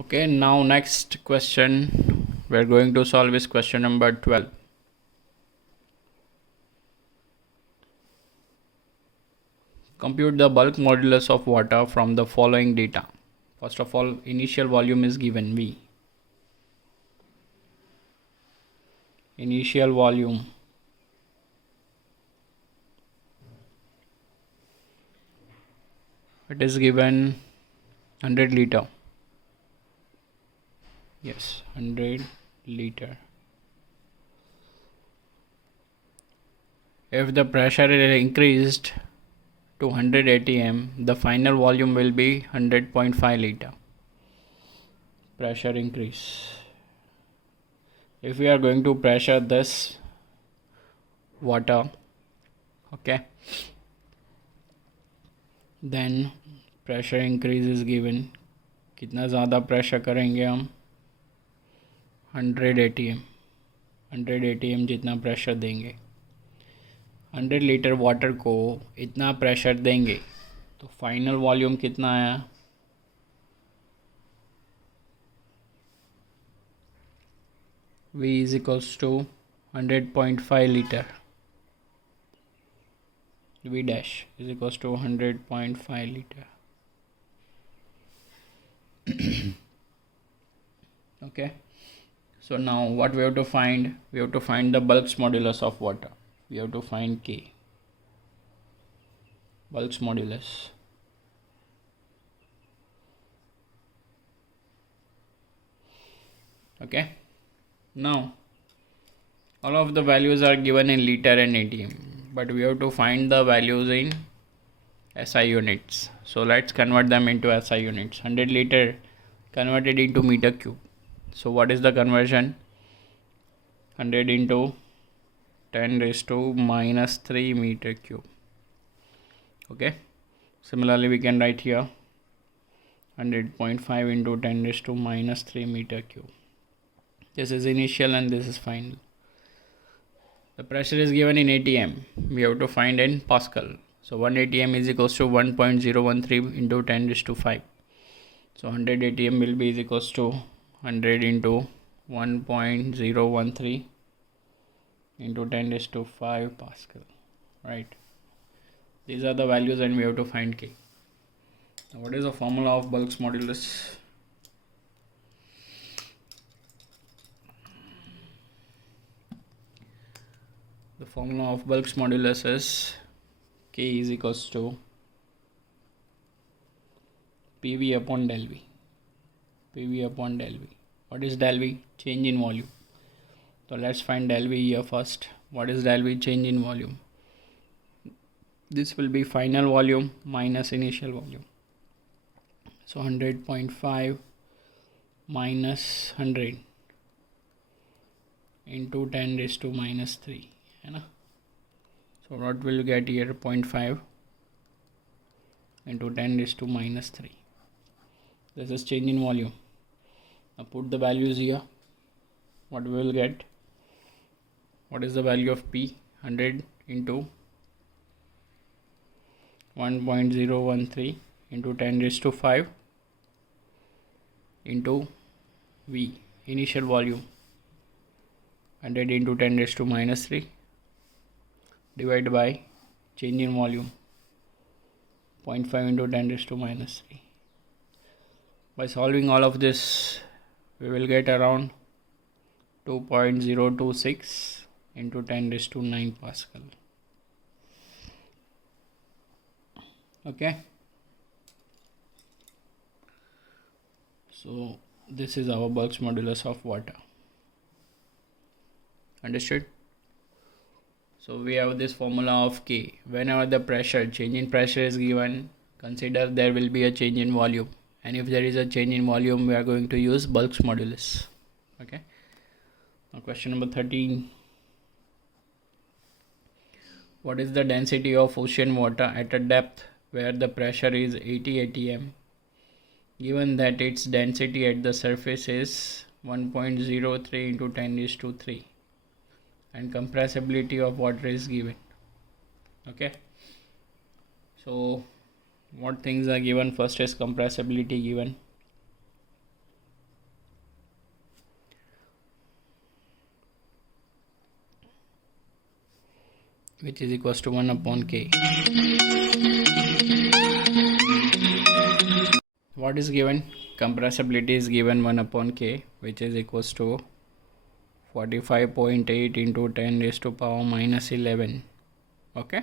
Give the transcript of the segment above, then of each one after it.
Okay, now next question we're going to solve is question number 12. Compute the bulk modulus of water from the following data. First of all, initial volume is given V. Initial volume it is given 100 liter. Yes, 100 liter. If the pressure is increased to 100 atm, the final volume will be 100.5 liter. Pressure increase. If we are going to pressure this water, okay, then pressure increase is given. कितना ज़्यादा pressure करेंगे हम 100 atm 100 atm जितना pressure देंगे 100 litre water को इतना pressure देंगे तो फाइनल वॉल्यूम कितना आया V is equals to 100.5 liter. V dash is equals to 100.5 liter. Okay, so now what we have to find? We have to find the bulk modulus of water. We have to find K. Bulk modulus. Okay, now all of the values are given in liter and atm, but we have to find the values in SI units. So let's convert them into SI units. 100 liter converted into meter cube. So what is the conversion? 100 into 10 raised to minus 3 meter cube. Okay, similarly we can write here 100.5 into 10 raised to minus 3 meter cube. This is initial and this is final. The pressure is given in atm. We have to find in Pascal. So 1 atm is equals to 1.013 into 10 raised to 5. So 100 atm will be is equals to 100 into 1.013 into 10 raised to 5 Pascal. Right. These are the values and we have to find K. Now what is the formula of bulk modulus? The formula of bulk modulus is K is equals to PV upon del V. PV upon del V. What is del V? Change in volume. So let's find del V here first. What is del V? Change in volume. This will be final volume minus initial volume. So 100.5 minus 100 into 10 raised to minus 3. So what will get here? 0.5 into 10 raised to minus 3. This is change in volume. Now put the values here. What we will get? What is the value of P? 100 into 1.013 into 10 raised to 5 into V, initial volume, 100 into 10 raised to minus 3 divided by change in volume, 0.5 into 10 raised to minus 3. By solving all of this, we will get around 2.026 into 10 raised to 9 Pascal. Okay, so this is our bulk modulus of water. Understood? So we have this formula of K. Whenever the pressure, change in pressure is given, consider there will be a change in volume. And if there is a change in volume, we are going to use bulk modulus. Okay. Now question number 13. What is the density of ocean water at a depth where the pressure is 80 atm, given that its density at the surface is 1.03 into 10 raised to 3 and compressibility of water is given? Okay, so what things are given? First is compressibility given. which is equals to 1 upon K. What is given? Compressibility is given 1 upon K, which is equals to 45.8 into 10 raised to power minus 11, okay,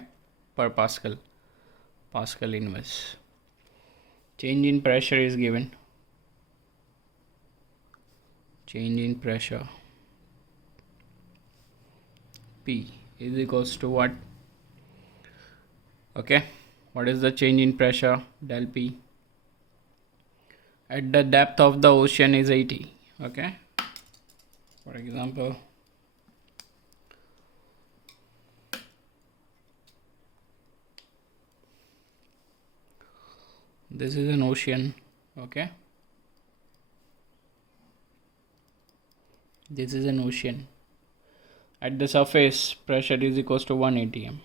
per Pascal, Pascal inverse. Change in pressure is given. Change in pressure P is equals to what? Okay, what is the change in pressure? Del P at the depth of the ocean is 80. Okay, for example, this is an ocean. Okay, this is an ocean. At the surface, pressure is equals to 1 atm.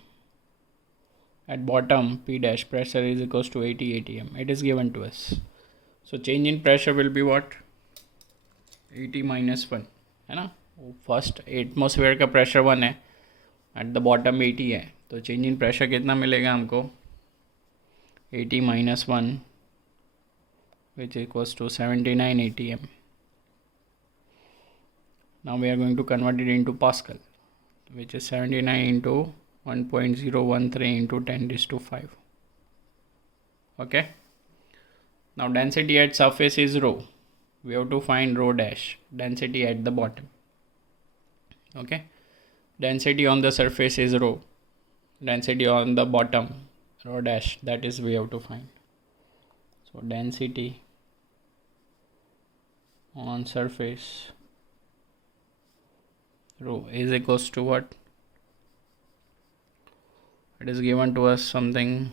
At bottom, P dash pressure is equals to 80 atm. It is given to us. So change in pressure will be what? 80 minus 1, है ना? First atmosphere का pressure 1 है, at the bottom 80 है, तो change in pressure कितना मिलेगा हमको? 80 minus 1, which equals to 79 atm. Now we are going to convert it into Pascal, which is 79 into 1.013 into 10 raised to 5. Okay. Now density at surface is rho. We have to find rho dash, density at the bottom. Okay. Density on the surface is rho. Density on the bottom, rho dash, that is we have to find. So density on surface rho is equals to what? It is given to us something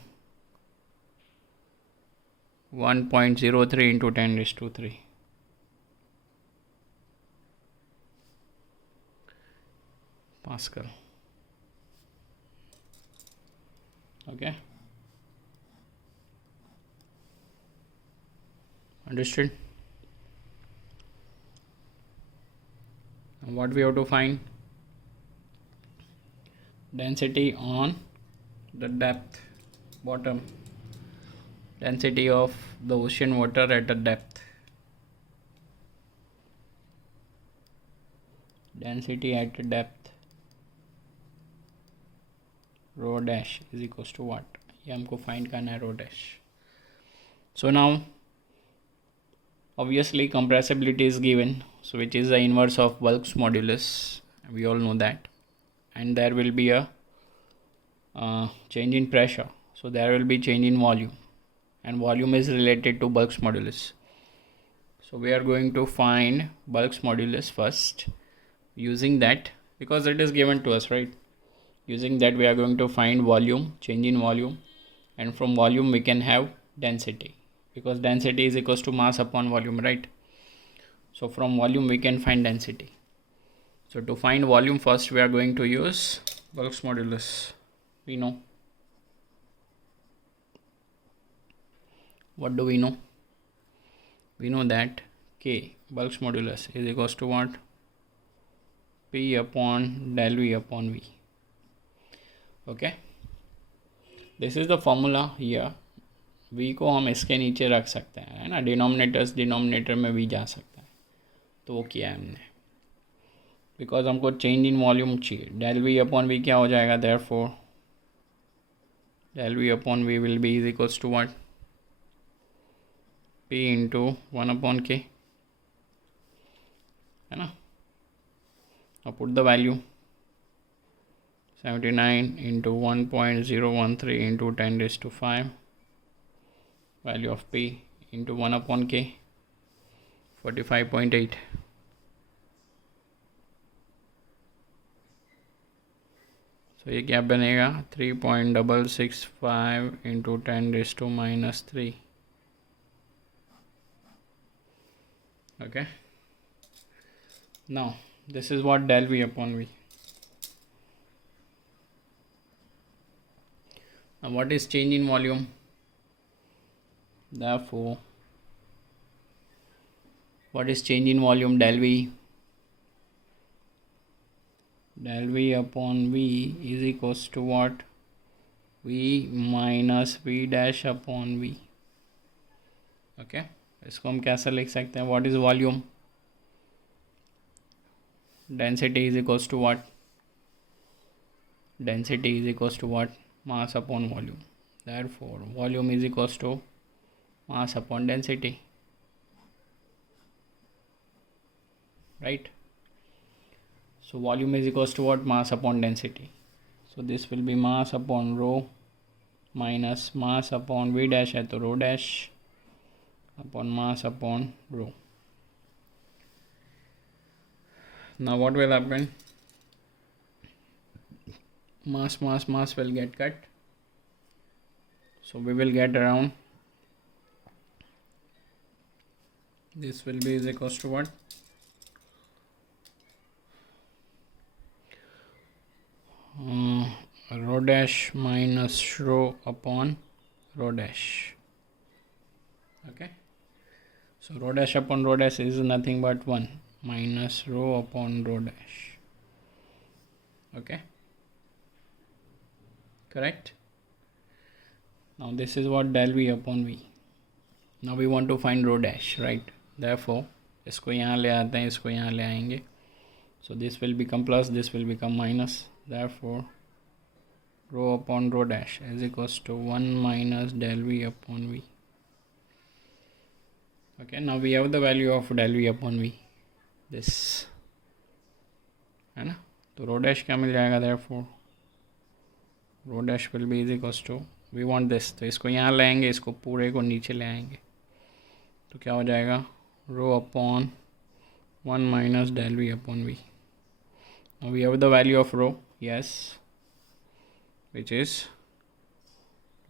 1.03 into 10 raised to 3. Pascal. Okay. Understood? And what we have to find? Density on the depth, bottom. Density of the ocean water at a depth. Density at a depth. Rho dash is equals to what? ये हमको find करना है rho dash. So now obviously compressibility is given, so which is the inverse of Bulk's modulus. We all know that, and there will be a change in pressure, so there will be change in volume, and volume is related to Bulk's modulus. So we are going to find Bulk's modulus first, using that, because it is given to us, right? Using that we are going to find volume, change in volume, and from volume we can have density, because density is equals to mass upon volume, right? So from volume we can find density. So to find volume first we are going to use Bulk's modulus. We know. What do we know? We know that K, Bulk's modulus, is equals to what? P upon del V upon V. Okay, this is the formula here. V को हम इसके नीचे रख सकते हैं, है ना? Denominator में V जा सकता है, तो वो किया है हमने, बिकॉज हमको चेंज इन वॉल्यूम चाहिए. डेल V अपॉन V क्या हो जाएगा? Therefore del V upon V will be is equals to what? P into 1 upon K, है ना? अब put the value 79 into 1.013 into 10 raised to 5, value of P into 1 upon K, 45.8. So ये क्या बनेगा? 3.665 into 10 raised to minus 3. Okay. Now this is what del V upon V. Now what is change in volume? Therefore, what is change in volume? Del V. del V upon V is equals to what? V minus V dash upon V. Okay इसको हम कैसे लिख सकते हैं? What is volume? Density is equals to what? Density is equals to what? Mass upon volume. Therefore volume is equals to mass upon density, right? So volume is equals to what? Mass upon density. So this will be mass upon rho minus mass upon V dash है तो rho dash upon mass upon rho. Now what will happen? Mass will get cut. So we will get around, this will be is equals to what? Rho dash minus rho upon rho dash. Okay, so rho dash upon rho dash is nothing but 1 minus rho upon rho dash. Okay, correct? Now this is what del V upon V. Now we want to find rho dash, right? Therefore इसको यहाँ ले आते हैं, इसको यहाँ ले आएंगे. So this will become plus, this will become minus. Therefore rho upon rho dash is equals to 1 minus del V upon V. Okay, now we have the value of del V upon V, this है ना. तो rho dash क्या मिल जाएगा? Therefore rho dash will be is equals to, we want this, तो इसको यहाँ ले आएंगे, इसको पूरे को नीचे ले आएंगे, तो क्या हो जाएगा? rho upon 1 minus del V upon V. Now we have the value of rho, yes, which is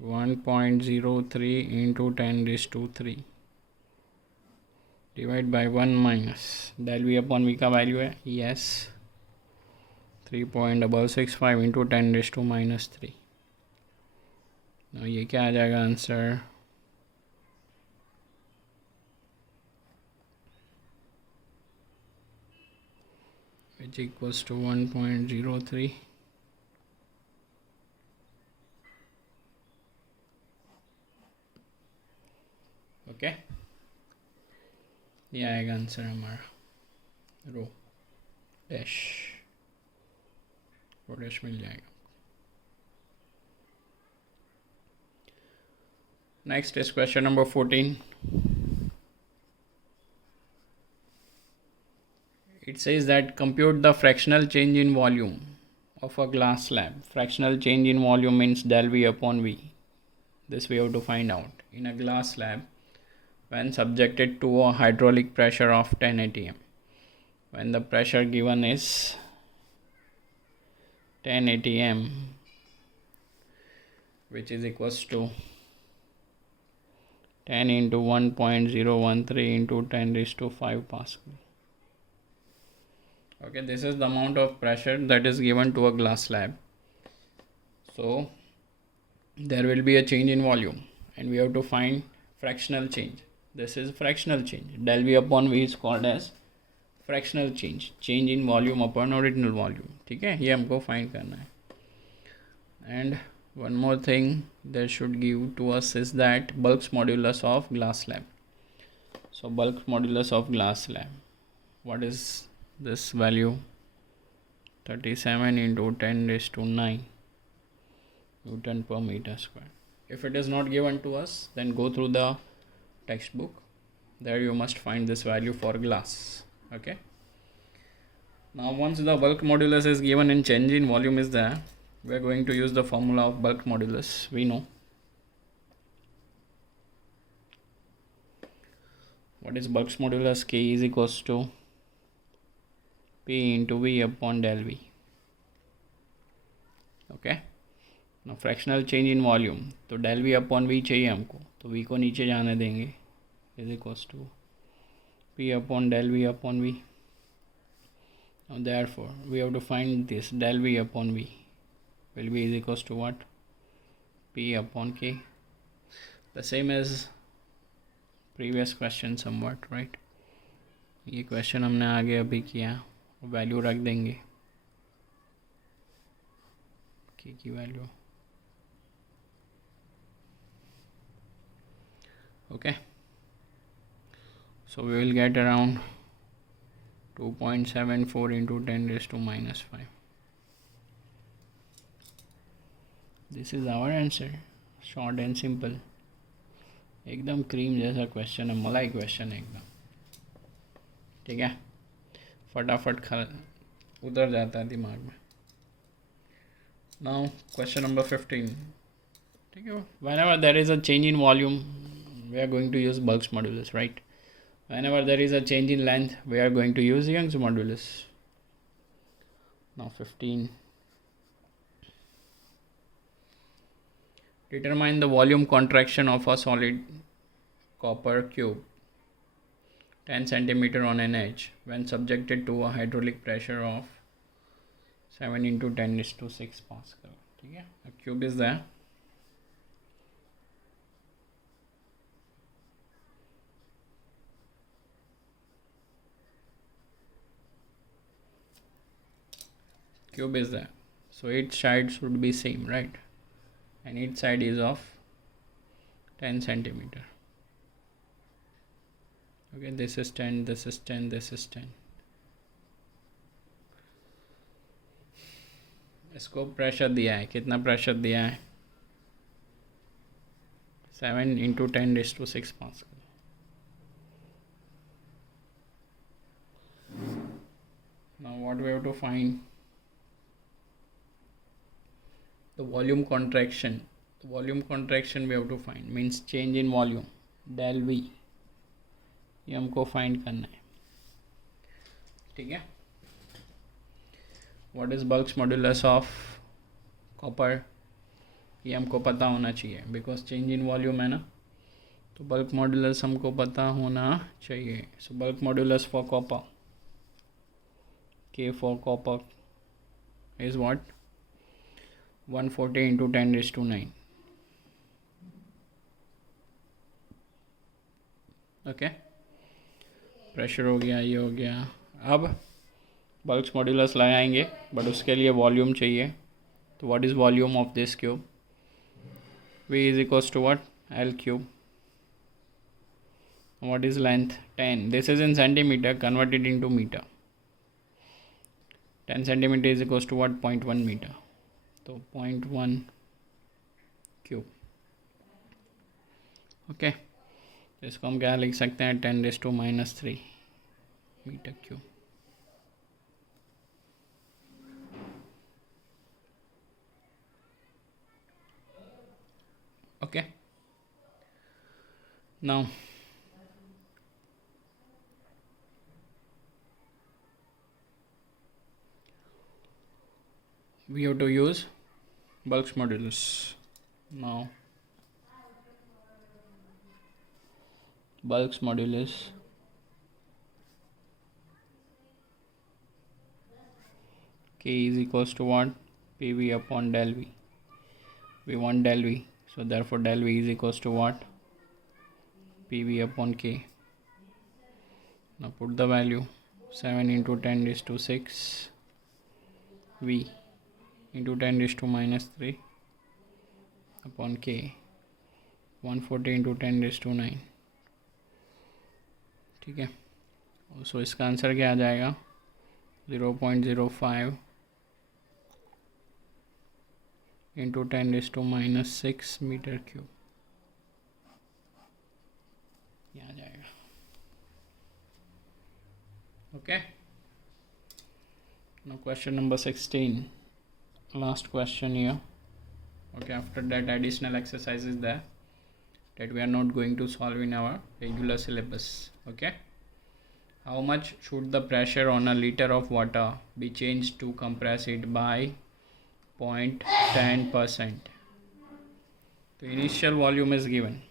1.03 into 10 raised to 3 divide by 1 minus del V upon V का वैल्यू है, yes, 3.665 into 10 raised to minus 3. Now ये क्या आ जाएगा answer? which equals to 1.03. Okay, ये आएगा answer हमारा. Rho dash मिल जाएगा. Next is question number 14. It says that compute the fractional change in volume of a glass slab. Fractional change in volume means del V upon V. This we have to find out. In a glass slab, when subjected to a hydraulic pressure of 10 atm, when the pressure given is 10 atm, which is equals to 10 into 1.013 into 10 raised to 5 Pascal. Okay, this is the amount of pressure that is given to a glass slab. So there will be a change in volume and we have to find fractional change. This is fractional change. Del V upon V is called as fractional change. Change in volume upon original volume. ठीक है, ये हमको find करना है. And one more thing that should give to us is that Bulk's modulus of glass slab. So Bulk's modulus of glass slab. What is this value? 37 into 10 raised to 9 Newton per meter square. If it is not given to us, then go through the textbook. There you must find this value for glass. Okay. Now once the bulk modulus is given and change in volume is there, we are going to use the formula of bulk modulus. We know what is bulk modulus. K is equals to P into V upon del V. Okay. Now fractional change in volume, तो del V upon V चाहिए हमको, तो V को नीचे जाने देंगे, is equals to P upon del V upon V. Now therefore we have to find this del V upon V will be is equals to what? P upon K. The same as previous question somewhat, right? ये question हमने आगे अभी किया, value रख देंगे. K की value. Okay, so we will get around 2.74 into 10 raised to minus 5. This is our answer, short and simple. एकदम cream जैसा क्वेश्चन है, मलाई क्वेश्चन है एकदम. ठीक है, फटाफट खा उतर जाता है दिमाग में. Now question number 15. ठीक है, whenever there is a change in volume we are going to use Bulk's modulus, right? Whenever there is a change in length we are going to use Young's modulus. Now 15. Determine the volume contraction of a solid copper cube 10 centimeter on an edge when subjected to a hydraulic pressure of 7 into 10 is to 6 Pascal. ठीक है, a cube is there. Cube is there, so each side should be same, right? And each side is of 10 centimeter. Okay, this is 10, this is 10, this is 10. इसको pressure दिया है, कितना pressure दिया है? 7 into 10 raised to 6 Pascal. Now what we have to find? The volume contraction. The volume contraction we have to find, means change in volume, del V. ये हमको find करना है. ठीक है, what is bulks modulus of copper, ये हमको पता होना चाहिए बिकॉज चेंज इन वॉल्यूम है ना, तो बल्क मॉड्यूलस हमको पता होना चाहिए. सो bulk modulus for copper, K for copper is what? 140 into 10 raised to 9. Okay, pressure हो गया, ये हो गया. अब बल्क्स मॉड्यूलस लगाएंगे, बट उसके लिए वॉल्यूम चाहिए. तो what is volume of this cube? V is equals to what? L cube. What is length? 10. This is in centimeter, converted into meter. 10 centimeter is equals to what? 0.1 meter. तो 0.1 cube. Okay, इसको हम क्या लिख सकते हैं? 10 raised to minus 3 metre cube. Okay, now we have to use Bulk's modulus. Now Bulk's modulus K is equals to what? PV upon del V. We want del V, so therefore del V is equals to what? PV upon K. Now put the value. 7 into 10 raised to 6 V into 10 raised to minus 3 upon K. 140 into 10 raised to 9. ठीक है, सो इसका answer क्या आ जाएगा? 0.05 into 10 raised to minus 6 metre cube. ये आ जाएगा. Okay, now question number 16, last question here. Okay, after that additional exercise is there that we are not going to solve in our regular syllabus. Okay, how much should the pressure on a liter of water be changed to compress it by 0.10%? The initial volume is given.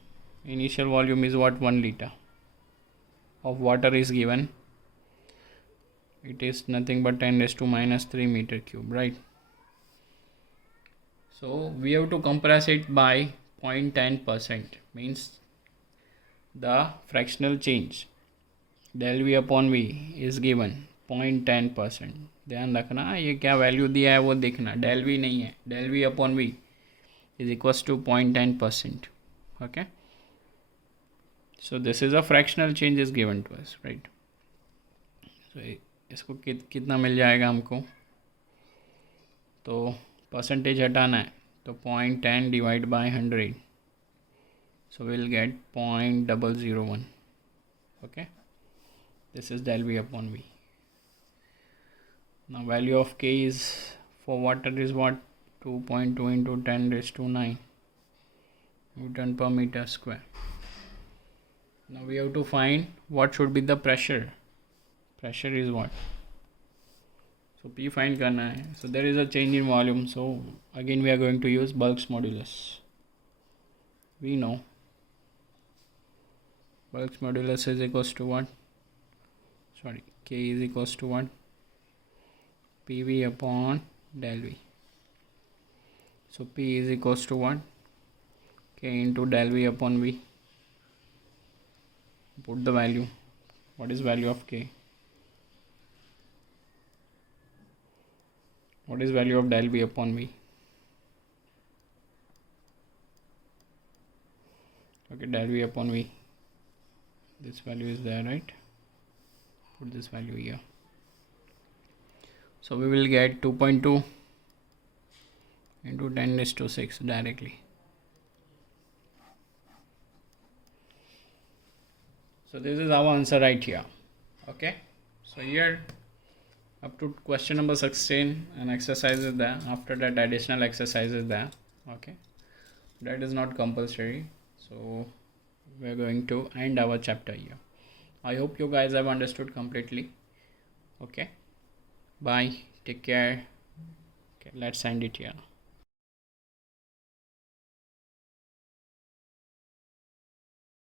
Initial volume is what? 1 liter of water is given. It is nothing but 10 raised to minus 3 meter cube, right? So we have to compress it by 0.10%, means the fractional change del V upon V is given 0.10%. ध्यान रखना ये क्या value दिया है वो देखना, del V नहीं है, del V upon V is equals to 0.10%. Okay, so this is a fractional change is given to us, right? So इसको कितना मिल जाएगा हमको, तो परसेंटेज हटाना है तो 0.10 divide by 100, so we'll get 0.001. Okay, this is del V upon V. Now value of K is for water is what, 2.2 into 10 raised to 9 Newton per meter square. Now we have to find what should be the pressure. Pressure is what? So P find करना है. So there is a change in volume. So again we are going to use Bulk's modulus. We know Bulk's modulus is equals to what? Sorry, K is equals to what? PV upon del V. So P is equals to what? K into del V upon V. Put the value. What is value of K? What is value of del V upon V? Okay, del V upon V. This value is there, right? Put this value here. So we will get 2.2 into 10 raised to 6 directly. So this is our answer right here. Okay, so here up to question number 16 an exercise is there. After that additional exercise is there. Okay, that is not compulsory, so we are going to end our chapter here. I hope you guys have understood completely. Okay, bye, take care. Okay, let's end it here.